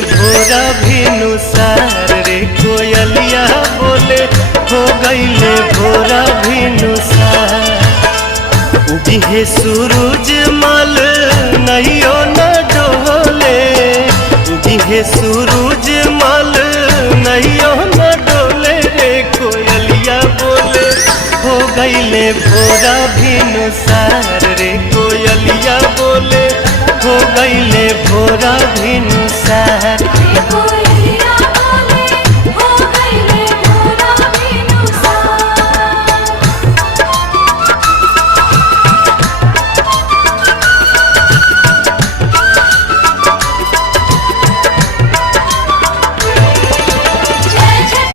भोरा भिनुसार रे कोयलिया बोले हो गईले भोरा भिनुसार। उगिहे सूरज मल नैयो न डोले, उगिहे सूरज मल नैयो न डोले रे कोयलिया बोले हो गईले भोरा भिनुसार रे कोयलिया बोले हो गईले भोरा भिनुसार।